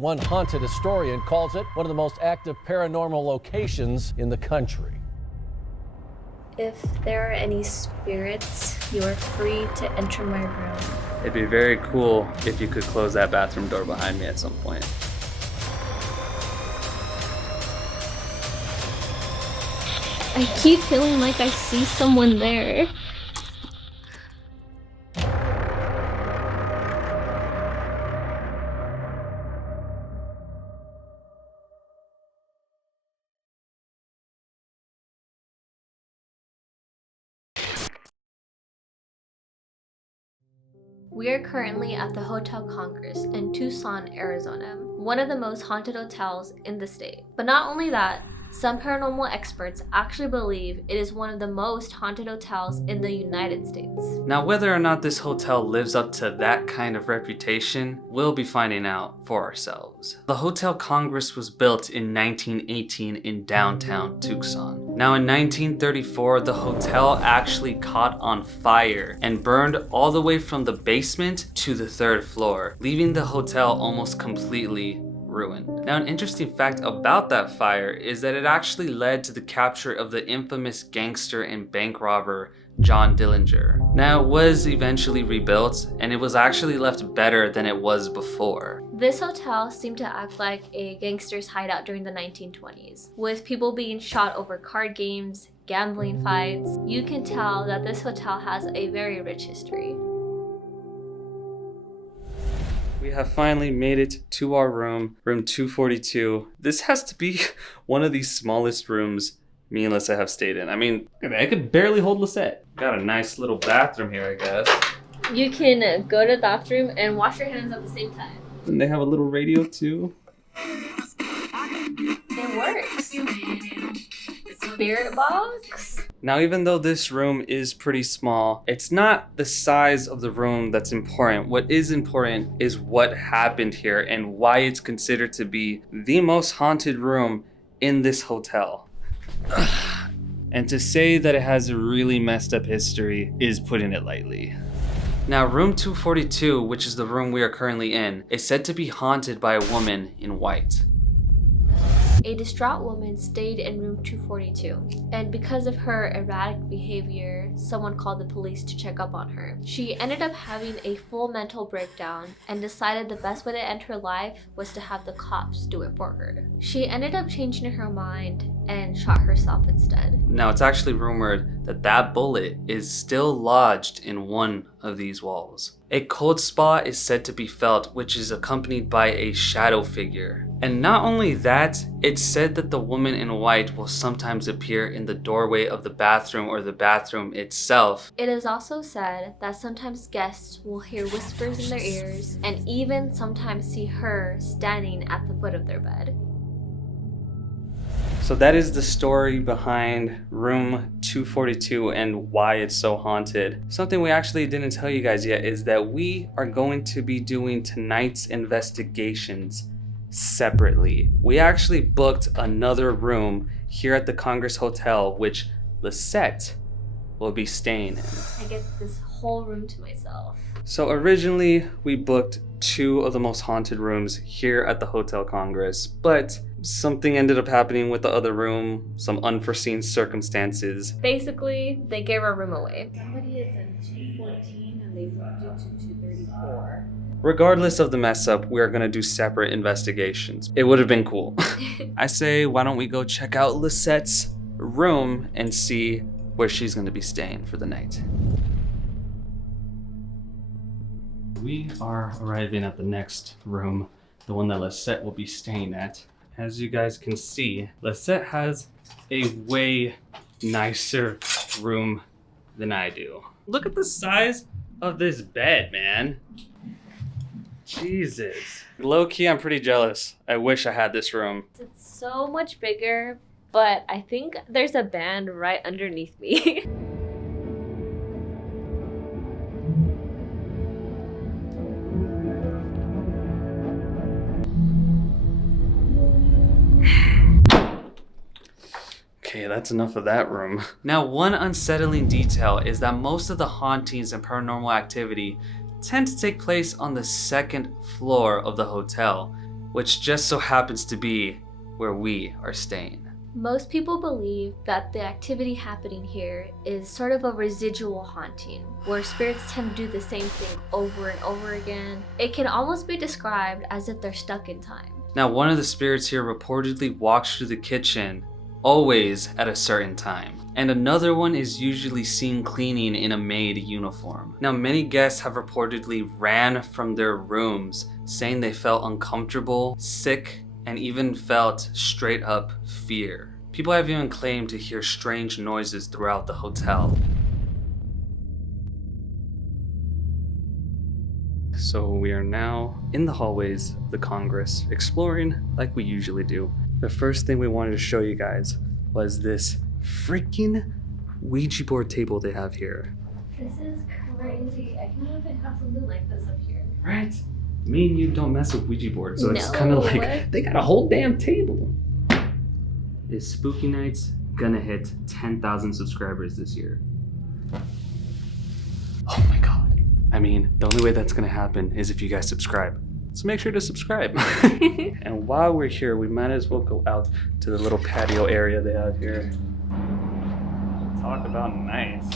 One haunted historian calls it one of the most active paranormal locations in the country. If there are any spirits, you are free to enter my room. It'd be very cool if you could close that bathroom door behind me at some point. I keep feeling like I see someone there. We are currently at the Hotel Congress in Tucson, Arizona, one of the most haunted hotels in the state. But not only that, some paranormal experts actually believe it is one of the most haunted hotels in the United States. Now, whether or not this hotel lives up to that kind of reputation, we'll be finding out for ourselves. The Hotel Congress was built in 1918 in downtown Tucson. Now, in 1934, the hotel actually caught on fire and burned all the way from the basement to the third floor, leaving the hotel almost completely ruined. Now, an interesting fact about that fire is that it actually led to the capture of the infamous gangster and bank robber John Dillinger. Now, it was eventually rebuilt, and it was actually left better than it was before. This hotel seemed to act like a gangster's hideout during the 1920s, with people being shot over card games, gambling fights. You can tell that this hotel has a very rich history. We have finally made it to our room 242. This has to be one of the smallest rooms me and Lysette have stayed in. I mean, I could barely hold Lysette. Got a nice little bathroom here, I guess. You can go to the bathroom and wash your hands at the same time. And they have a little radio too. It works. Spirit box. Now, even though this room is pretty small, it's not the size of the room that's important. What is important is what happened here and why it's considered to be the most haunted room in this hotel. And to say that it has a really messed up history is putting it lightly. Now, room 242, which is the room we are currently in, is said to be haunted by a woman in white. A distraught woman stayed in room 242, and because of her erratic behavior, someone called the police to check up on her. She ended up having a full mental breakdown and decided the best way to end her life was to have the cops do it for her. She ended up changing her mind and shot herself instead. Now, it's actually rumored that that bullet is still lodged in one of these walls. A cold spot is said to be felt, which is accompanied by a shadow figure. And not only that, it's said that the woman in white will sometimes appear in the doorway of the bathroom or the bathroom itself. It is also said that sometimes guests will hear whispers in their ears and even sometimes see her standing at the foot of their bed. So that is the story behind room 242 and why it's so haunted. Something we actually didn't tell you guys yet is that we are going to be doing tonight's investigations separately. We actually booked another room here at the Congress Hotel, which Lysette will be staying in. I get this whole room to myself. So originally we booked 2 of the most haunted rooms here at the Hotel Congress, but something ended up happening with the other room, some unforeseen circumstances. Basically, they gave our room away. Somebody is in 214 and they moved it to 234. Regardless of the mess up, we are gonna do separate investigations. It would have been cool. I say, why don't we go check out Lysette's room and see where she's gonna be staying for the night. We are arriving at the next room, the one that Lysette will be staying at. As you guys can see, Lysette has a way nicer room than I do. Look at the size of this bed, man. Jesus. Low-key, I'm pretty jealous. I wish I had this room. It's so much bigger, but I think there's a band right underneath me. Okay, that's enough of that room. Now, one unsettling detail is that most of the hauntings and paranormal activity tend to take place on the second floor of the hotel. which just so happens to be where we are staying. Most people believe that the activity happening here is sort of a residual haunting, where spirits tend to do the same thing over and over again. It can almost be described as if they're stuck in time. Now, one of the spirits here reportedly walks through the kitchen, always at a certain time. And another one is usually seen cleaning in a maid uniform. Now, many guests have reportedly ran from their rooms, saying they felt uncomfortable, sick, and even felt straight up fear. People have even claimed to hear strange noises throughout the hotel. So we are now in the hallways of the Congress, exploring like we usually do. The first thing we wanted to show you guys was this freaking Ouija board table they have here. This is crazy. I can't believe they have something like this up here. Right? Me and you don't mess with Ouija boards, so it's No. kind of like they got a whole damn table. Is Spooky Nights gonna hit 10,000 subscribers this year? Oh my god. I mean, the only way that's gonna happen is if you guys subscribe. So make sure to subscribe. And while we're here, we might as well go out to the little patio area they have here. Talk about nice.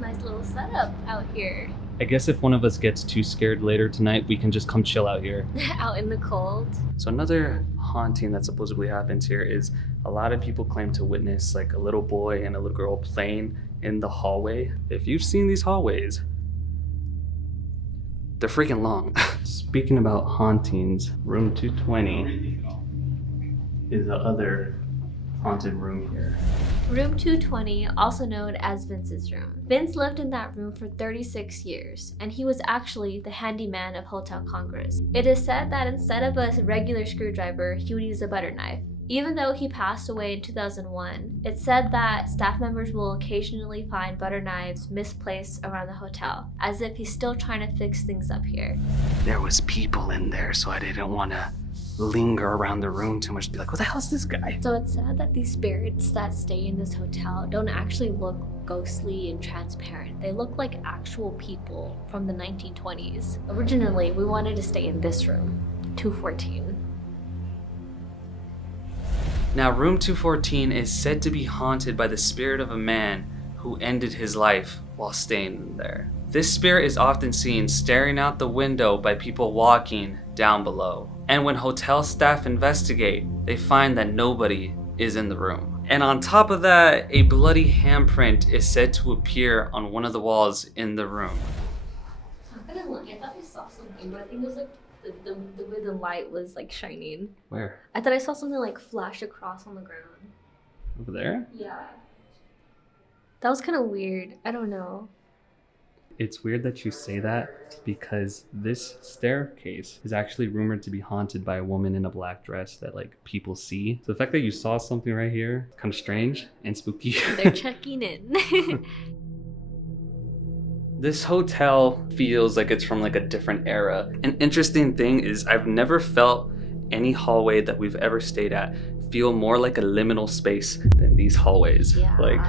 Nice little setup out here. I guess if one of us gets too scared later tonight, we can just come chill out here. Out in the cold. So another haunting that supposedly happens here is a lot of people claim to witness like a little boy and a little girl playing in the hallway. If you've seen these hallways, they're freaking long. Speaking about hauntings, room 220 is the other haunted room here. Room 220, also known as Vince's room. Vince lived in that room for 36 years, and he was actually the handyman of Hotel Congress. It is said that instead of a regular screwdriver, he would use a butter knife. Even though he passed away in 2001, it's said that staff members will occasionally find butter knives misplaced around the hotel, as if he's still trying to fix things up here. There was people in there, so I didn't want to linger around the room too much to be like, what the hell is this guy? So it's said that these spirits that stay in this hotel don't actually look ghostly and transparent. They look like actual people from the 1920s. Originally, we wanted to stay in this room, 214. Now, room 214 is said to be haunted by the spirit of a man who ended his life while staying there. This spirit is often seen staring out the window by people walking down below. And when hotel staff investigate, they find that nobody is in the room. And on top of that, a bloody handprint is said to appear on one of the walls in the room. I'm gonna look. I thought I saw something, but I think it was like the way the light was like shining. Where? I thought I saw something like flash across on the ground. Over there? Yeah. That was kind of weird. I don't know. It's weird that you say that because this staircase is actually rumored to be haunted by a woman in a black dress that like people see. So the fact that you saw something right here, kind of strange and spooky. They're checking in. This hotel feels like it's from like a different era. An interesting thing is I've never felt any hallway that we've ever stayed at feel more like a liminal space than these hallways. Yeah. Like,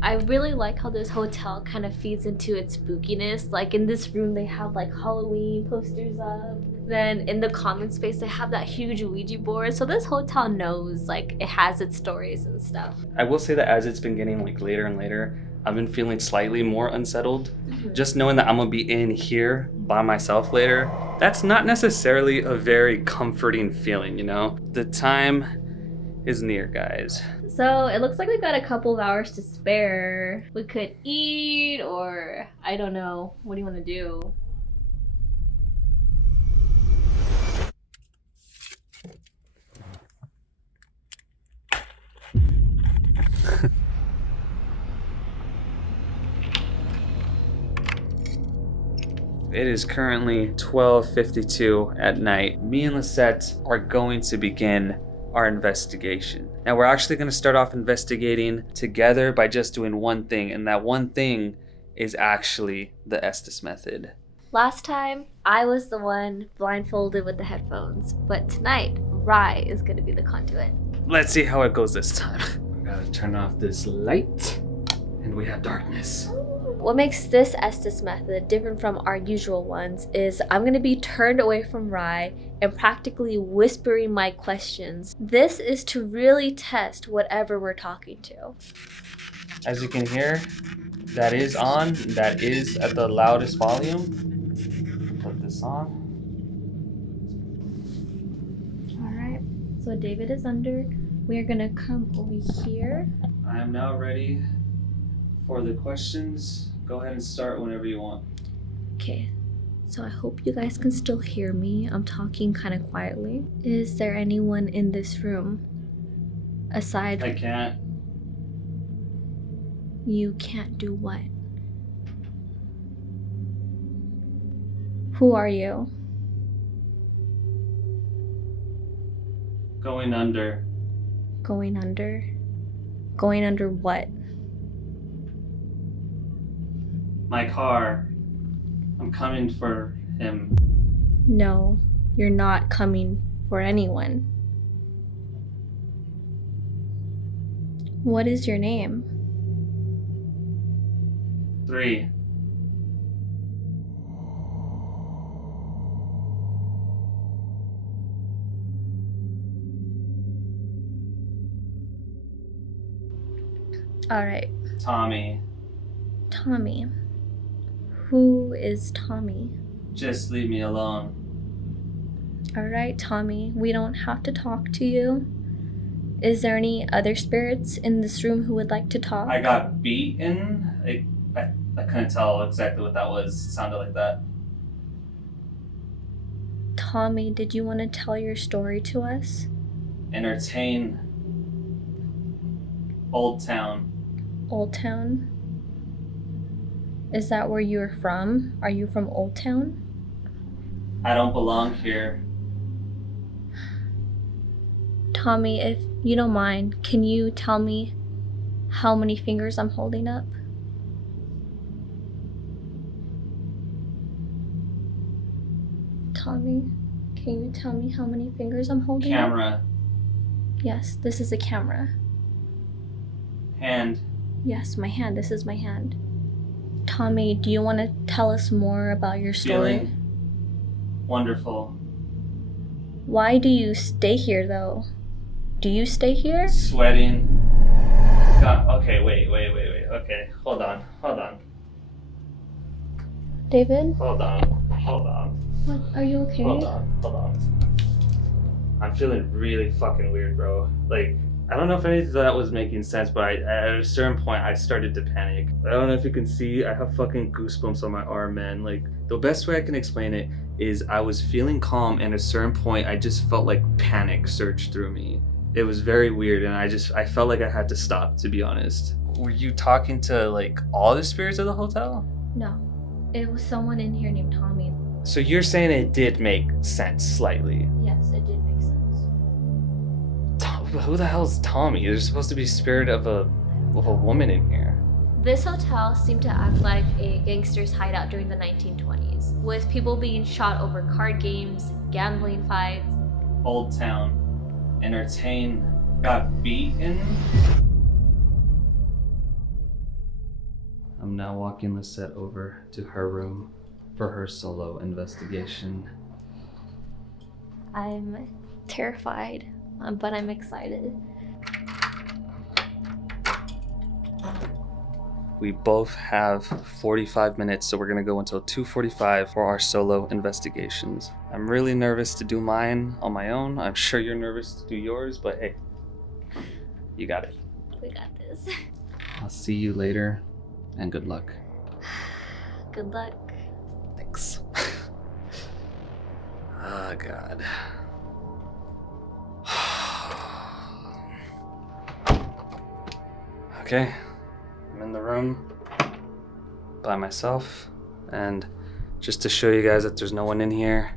I really like how this hotel kind of feeds into its spookiness. Like in this room, they have like Halloween posters up. Then in the common space, they have that huge Ouija board. So this hotel knows like it has its stories and stuff. I will say that as it's been getting like later and later, I've been feeling slightly more unsettled. Just knowing that I'm gonna be in here by myself later, that's not necessarily a very comforting feeling, you know? The time is near, guys. So it looks like we got a couple of hours to spare. We could eat or I don't know. What do you want to do? It is currently 12:52 at night. Me and Lysette are going to begin our investigation. Now we're actually going to start off investigating together by just doing one thing, and that one thing is actually the Estes method. Last time, I was the one blindfolded with the headphones, but tonight, Rye is going to be the conduit. Let's see how it goes this time. We gotta turn off this light, and we have darkness. Ooh. What makes this Estes method different from our usual ones is I'm going to be turned away from Rye and practically whispering my questions. This is to really test whatever we're talking to. As you can hear, that is on. That is at the loudest volume. Put this on. All right, so David is under. We're going to come over here. I am now ready for the questions. Go ahead and start whenever you want. Okay, so I hope you guys can still hear me. I'm talking kind of quietly. Is there anyone in this room aside? I can't. You can't do what? Who are you? Going under. Going under? Going under what? My car. I'm coming for him. No, you're not coming for anyone. What is your name? 3. All right, Tommy. Tommy. Who is Tommy? Just leave me alone. All right, Tommy, we don't have to talk to you. Is there any other spirits in this room who would like to talk? I got beaten. I couldn't tell exactly what that was. It sounded like that. Tommy, did you want to tell your story to us? Entertain. Old Town. Old Town? Is that where you're from? Are you from Old Town? I don't belong here. Tommy, if you don't mind, can you tell me how many fingers I'm holding up? Tommy, can you tell me how many fingers I'm holding up? Camera. Yes, this is a camera. Hand. Yes, my hand. This is my hand. Tommy, do you want to tell us more about your story? Feeling wonderful. Why do you stay here, though? Do you stay here? Sweating. God, okay, wait. Okay, hold on. David? Hold on. What? Are you okay? Hold on. I'm feeling really fucking weird, bro. Like, I don't know if any of that was making sense, but at a certain point, I started to panic. I don't know if you can see, I have fucking goosebumps on my arm, man. Like, the best way I can explain it is I was feeling calm, and at a certain point, I just felt like panic surge through me. It was very weird, and I felt like I had to stop, to be honest. Were you talking to, like, all the spirits of the hotel? No. It was someone in here named Tommy. So you're saying it did make sense, slightly? Yes, it did make sense. Who the hell's Tommy? There's supposed to be a spirit of a woman in here. This hotel seemed to act like a gangster's hideout during the 1920s, with people being shot over card games, gambling fights. Old Town. Entertain. Got beaten. I'm now walking Lysette over to her room for her solo investigation. I'm terrified, but I'm excited. We both have 45 minutes, so we're gonna go until 2:45 for our solo investigations. I'm really nervous to do mine on my own. I'm sure you're nervous to do yours, but hey, you got it. We got this. I'll see you later, and good luck. Good luck. Thanks. Oh, God. Okay, I'm in the room by myself, and just to show you guys that there's no one in here,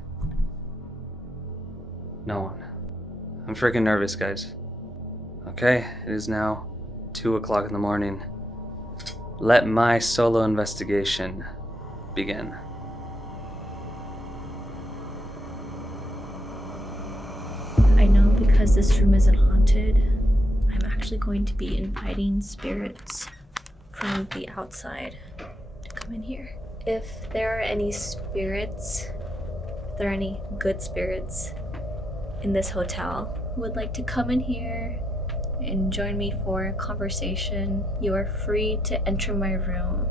no one. I'm freaking nervous, guys. Okay, it is now 2 o'clock in the morning. Let my solo investigation begin. I know because this room isn't haunted, I'm actually going to be inviting spirits from the outside. come in here. If there are any spirits, if there are any good spirits in this hotel who would like to come in here and join me for a conversation, you are free to enter my room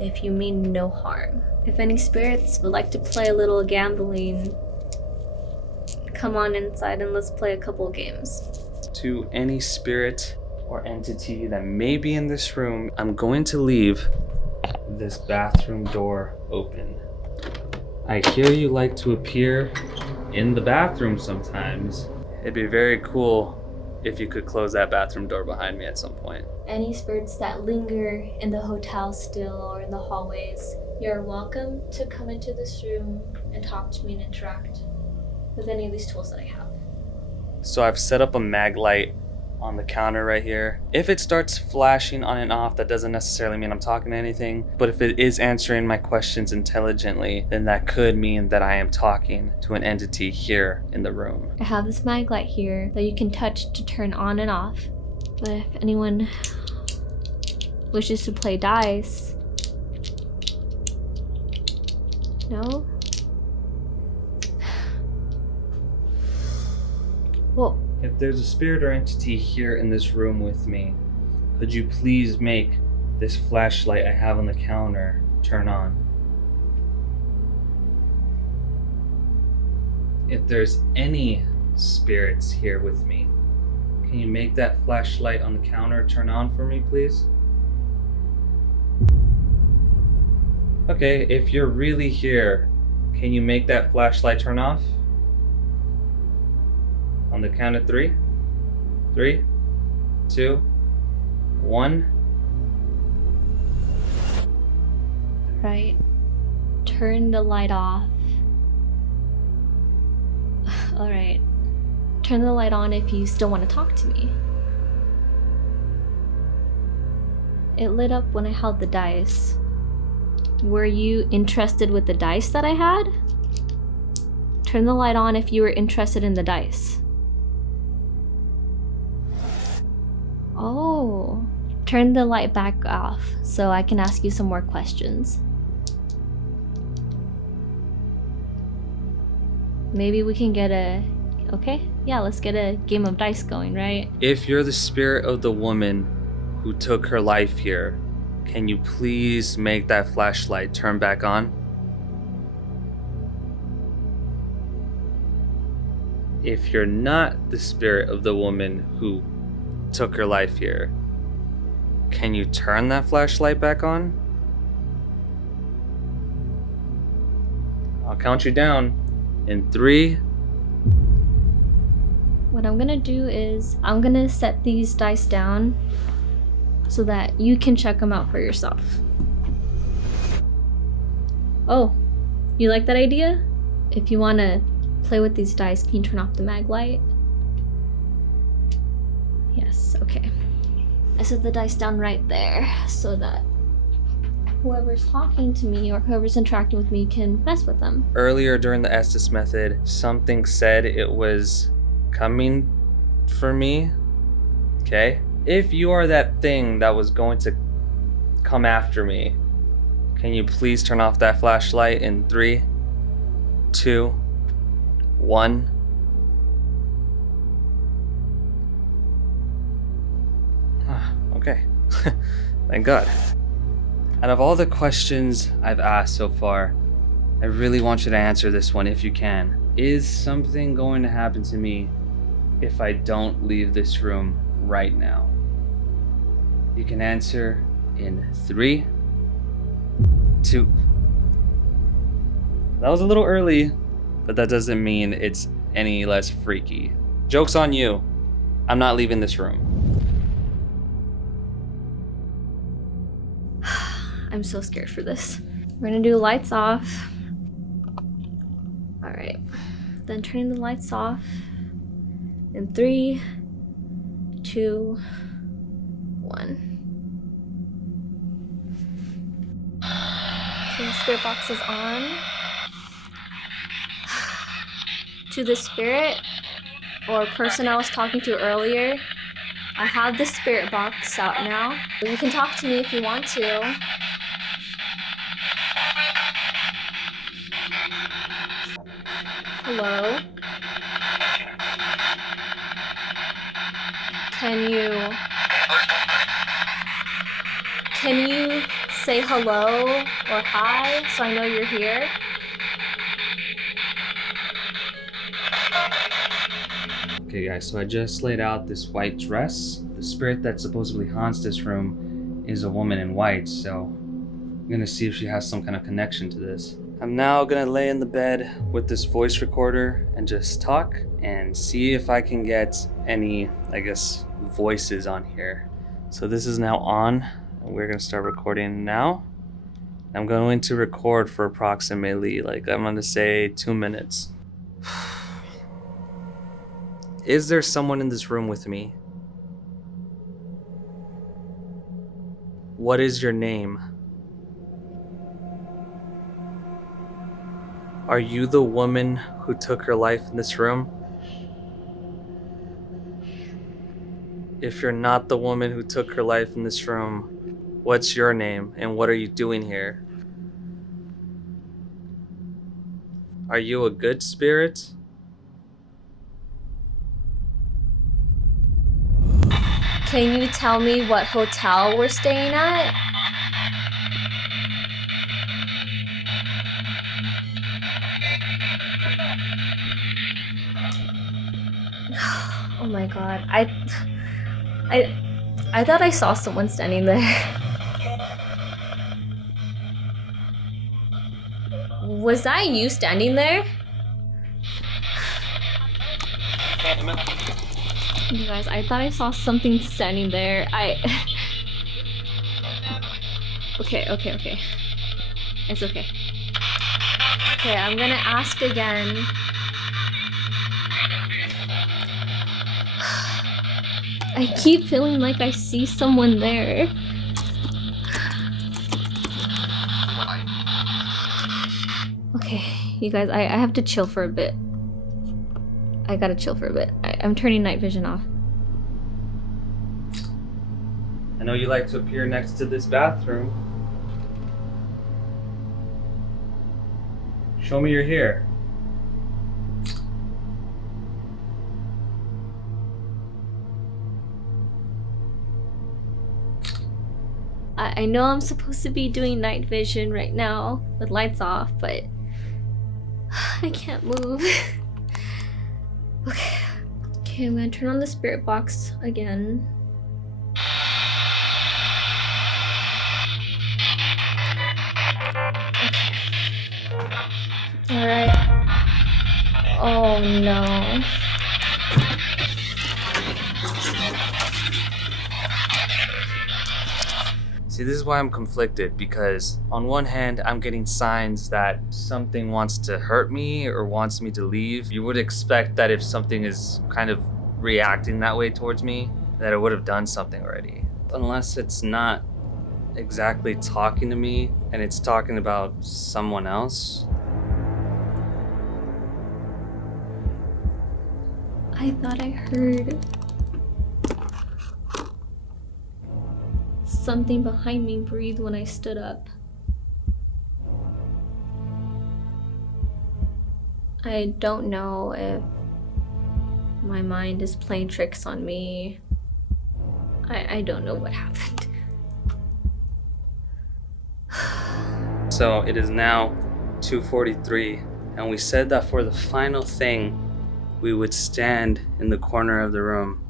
if you mean no harm. If any spirits would like to play a little gambling, come on inside and let's play a couple games. To any spirit or entity that may be in this room, I'm going to leave this bathroom door open. I hear you like to appear in the bathroom sometimes. It'd be very cool if you could close that bathroom door behind me at some point. Any spirits that linger in the hotel still or in the hallways, you're welcome to come into this room and talk to me and interact with any of these tools that I have. So I've set up a mag light on the counter right here. If it starts flashing on and off, that doesn't necessarily mean I'm talking to anything, but if it is answering my questions intelligently, then that could mean that I am talking to an entity here in the room. I have this mag light here that you can touch to turn on and off, but if anyone wishes to play dice, no? Whoa. If there's a spirit or entity here in this room with me, could you please make this flashlight I have on the counter turn on? If there's any spirits here with me, can you make that flashlight on the counter turn on for me, please? Okay, if you're really here, can you make that flashlight turn off? On the count of 3. 3, 2, 1. Right. Turn the light off. Alright. Turn the light on if you still want to talk to me. It lit up when I held the dice. Were you interested with the dice that I had? Turn the light on if you were interested in the dice. Oh, turn the light back off so I can ask you some more questions. Maybe we can get okay? Yeah, let's get a game of dice going, right? If you're the spirit of the woman who took her life here, can you please make that flashlight turn back on? If you're not the spirit of the woman who took her life here, can you turn that flashlight back on? I'll count you down in 3. What I'm gonna do is I'm gonna set these dice down so that you can check them out for yourself. Oh, you like that idea? If you wanna play with these dice, can you turn off the mag light? Yes, okay. I set the dice down right there so that whoever's talking to me or whoever's interacting with me can mess with them. Earlier during the Estes method, something said it was coming for me. Okay? If you are that thing that was going to come after me, can you please turn off that flashlight in 3, 2, 1. Okay. Thank God. Out of all the questions I've asked so far, I really want you to answer this one if you can. Is something going to happen to me if I don't leave this room right now? You can answer in 3, 2. That was a little early, but that doesn't mean it's any less freaky. Joke's on you. I'm not leaving this room. I'm so scared for this. We're gonna do lights off. Alright. Then turning the lights off in 3, 2, 1. Okay, the spirit box is on. To the spirit or person I was talking to earlier, I have the spirit box out now. You can talk to me if you want to. hello? Can you say hello or hi so I know you're here? Okay guys, so I just laid out this white dress. The spirit that supposedly haunts this room is a woman in white, so I'm gonna see if she has some kind of connection to this. I'm now gonna lay in the bed with this voice recorder and just talk and see if I can get any, I guess, voices on here. So this is now on, and we're gonna start recording now. I'm going to record for approximately, like, I'm gonna say 2 minutes. Is there someone in this room with me? What is your name? Are you the woman who took her life in this room? If you're not the woman who took her life in this room, what's your name and what are you doing here? Are you a good spirit? Can you tell me what hotel we're staying at? Oh my god. I thought I saw someone standing there. Was that you standing there? You guys, I thought I saw something standing there. Okay. It's okay. Okay, I'm gonna ask again. I keep feeling like I see someone there. Okay, you guys, I have to chill for a bit. I gotta chill for a bit. I'm turning night vision off. I know you like to appear next to this bathroom. Show me you're here. I know I'm supposed to be doing night vision right now with lights off, but I can't move. Okay, I'm gonna turn on the spirit box again. Okay. Alright. Oh no. See, this is why I'm conflicted, because on one hand, I'm getting signs that something wants to hurt me or wants me to leave. You would expect that if something is kind of reacting that way towards me, that it would have done something already. Unless it's not exactly talking to me and it's talking about someone else. I thought I heard something behind me breathe when I stood up. I don't know if my mind is playing tricks on me. I don't know what happened. So it is now 2:43, and we said that for the final thing, we would stand in the corner of the room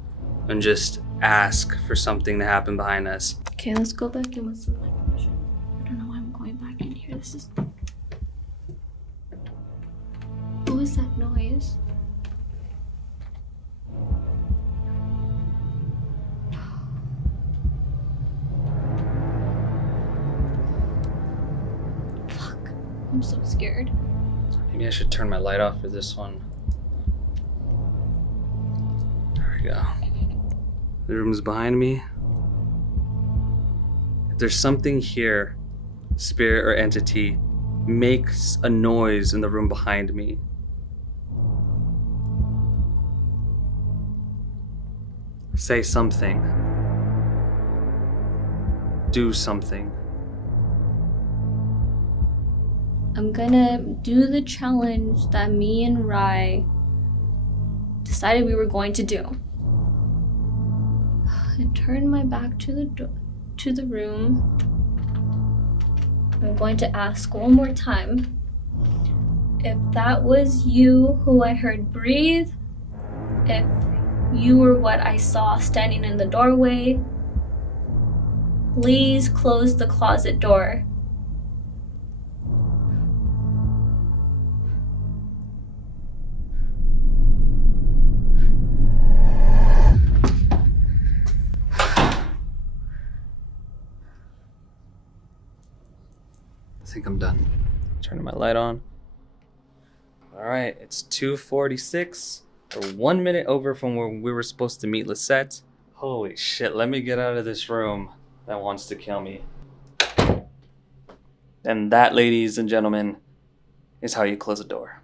and just ask for something to happen behind us. Okay, let's go back in with some night vision. I don't know why I'm going back in here. This is... What was that noise? Fuck. I'm so scared. Maybe I should turn my light off for this one. There we go. The room's behind me. If there's something here, spirit or entity, makes a noise in the room behind me. Say something. Do something. I'm gonna do the challenge that me and Rye decided we were going to do. I turned my back to the room. I'm going to ask one more time. If that was you who I heard breathe, if you were what I saw standing in the doorway, please close the closet door. I think I'm done. Turning my light on. All right, it's 2:46. We're 1 minute over from where we were supposed to meet Lysette. Holy shit, let me get out of this room that wants to kill me. And that, ladies and gentlemen, is how you close a door.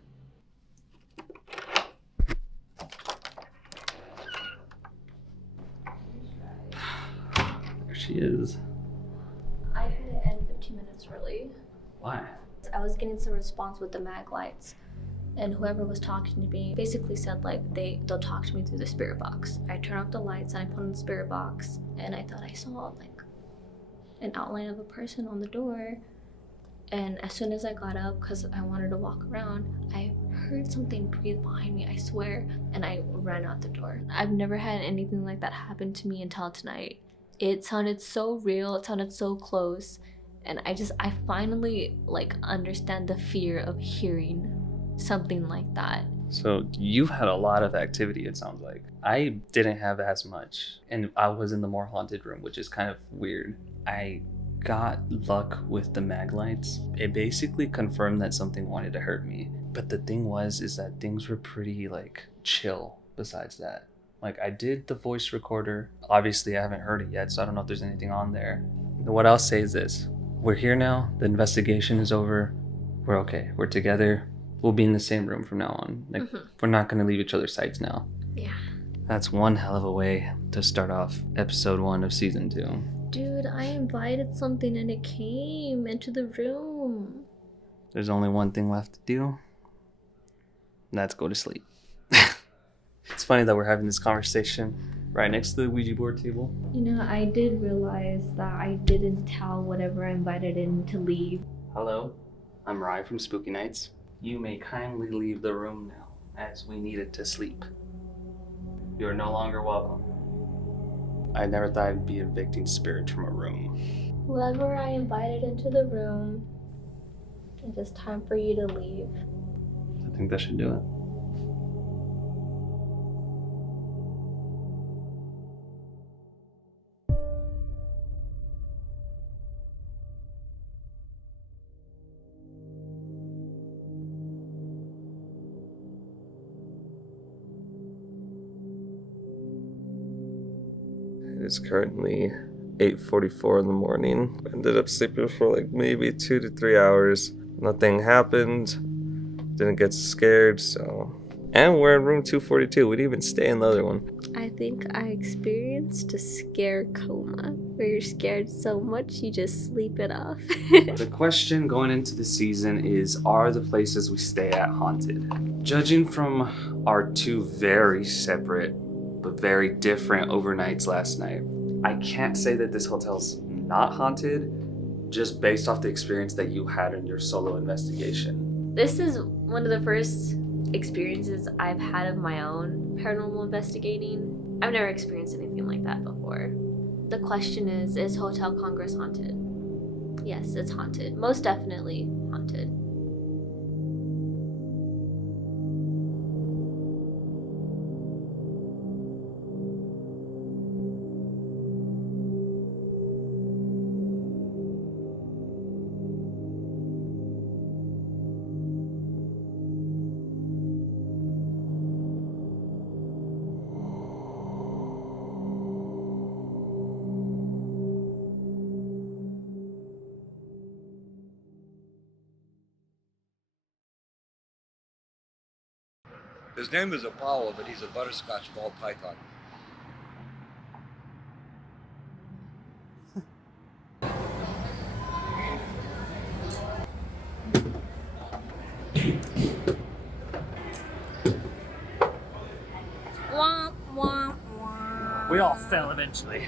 There she is. I had to end 15 minutes early. Why? I was getting some response with the mag lights, and whoever was talking to me basically said like they'll talk to me through the spirit box. I turned off the lights and I put on the spirit box, and I thought I saw like an outline of a person on the door. And as soon as I got up, because I wanted to walk around, I heard something breathe behind me, I swear, and I ran out the door. I've never had anything like that happen to me until tonight. It sounded so real, it sounded so close, and I finally like understand the fear of hearing something like that. So you've had a lot of activity, it sounds like. I didn't have as much, and I was in the more haunted room, which is kind of weird. I got luck with the mag lights. It basically confirmed that something wanted to hurt me. But the thing is that things were pretty like chill besides that. Like I did the voice recorder. Obviously I haven't heard it yet, so I don't know if there's anything on there. What I'll say is this. We're here now. The investigation is over. We're okay. We're together. We'll be in the same room from now on. Like we're not gonna leave each other's sights now. Yeah. That's one hell of a way to start off episode 1 of season 2. Dude, I invited something and it came into the room. There's only one thing left to do. And that's go to sleep. It's funny that we're having this conversation right next to the Ouija board table. You know, I did realize that I didn't tell whatever I invited in to leave. Hello, I'm Rye from Spooky Nights. You may kindly leave the room now, as we needed to sleep. You are no longer welcome. I never thought I'd be evicting spirits from a room. Whoever I invited into the room, it is time for you to leave. I think that should do it. It's currently 8:44 in the morning. Ended up sleeping for like maybe 2 to 3 hours. Nothing happened. Didn't get scared, so. And we're in room 242. We didn't even stay in the other one. I think I experienced a scare coma, where you're scared so much you just sleep it off. The question going into the season is, are the places we stay at haunted? Judging from our 2 very separate but very different overnights last night, I can't say that this hotel's not haunted, just based off the experience that you had in your solo investigation. This is one of the first experiences I've had of my own paranormal investigating. I've never experienced anything like that before. The question is Hotel Congress haunted? Yes, it's haunted. Most definitely haunted. His name is Apollo, but he's a butterscotch ball python. We all fell eventually.